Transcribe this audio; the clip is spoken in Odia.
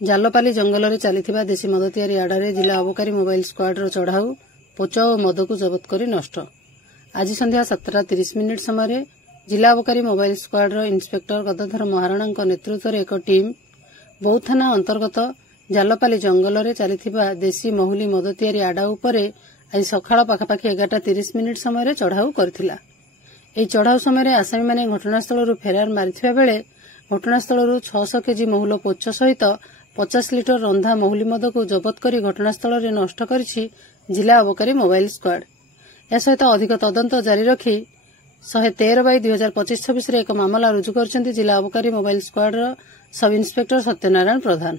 ଜାଲପାଲି ଜଙ୍ଗଲରେ ଚାଲିଥିବା ଦେଶୀ ମଦ ତିଆରି ଆଡ଼ରେ ଜିଲ୍ଲା ଅବକାରୀ ମୋବାଇଲ ସ୍କ୍ୱାର୍ଡର ଚଢ଼ାଉ ପୋଚ ଓ ମଦକୁ ଜବତ କରି ନଷ୍ଟ। ଆଜି ସନ୍ଧ୍ୟା 7:30 ସମୟରେ ଜିଲ୍ଲା ଅବକାରୀ ମୋବାଇଲ ସ୍କ୍ୱାର୍ଡର ଇନ୍ସପେକ୍ଟର ଗଦାଧର ମହାରଣାଙ୍କ ନେତୃତ୍ୱରେ ଏକ ଟିମ୍ ବୌଦ୍ଧ ଥାନା ଅନ୍ତର୍ଗତ ଜାଲପାଲି ଜଙ୍ଗଲରେ ଚାଲିଥିବା ଦେଶୀ ମହୁଲି ମଦ ତିଆରି ଆଡ଼ା ଉପରେ ଆଜି ସକାଳ ପାଖାପାଖି 11:30 ସମୟରେ ଚଢ଼ାଉ କରିଥିଲା। ଏହି ଚଢ଼ାଉ ସମୟରେ ଆସାମୀମାନେ ଘଟଣାସ୍ଥଳରୁ ଫେରାର ମାରିଥିବା ବେଳେ ଘଟଣାସ୍ଥଳରୁ 600 କେଜି ମହୁଲ ପୋଚ ସହିତ 50 ଲିଟର ରନ୍ଧା ମହୁଲି ମଦକୁ ଜବତ କରି ଘଟଣାସ୍ଥଳରେ ନଷ୍ଟ କରିଛି ଜିଲ୍ଲା ଅବକାରୀ ମୋବାଇଲ ସ୍କ୍ୱାର୍ଡ। ଏହାସହିତ ଅଧିକ ତଦନ୍ତ ଜାରି ରଖି 113/2025-26ରେ ଏକ ମାମଲା ରୁଜୁ କରିଛନ୍ତି ଜିଲ୍ଲା ଅବକାରୀ mobile ସ୍କ୍ୱାର୍ଡର sub inspector Satyanarayan Pradhan.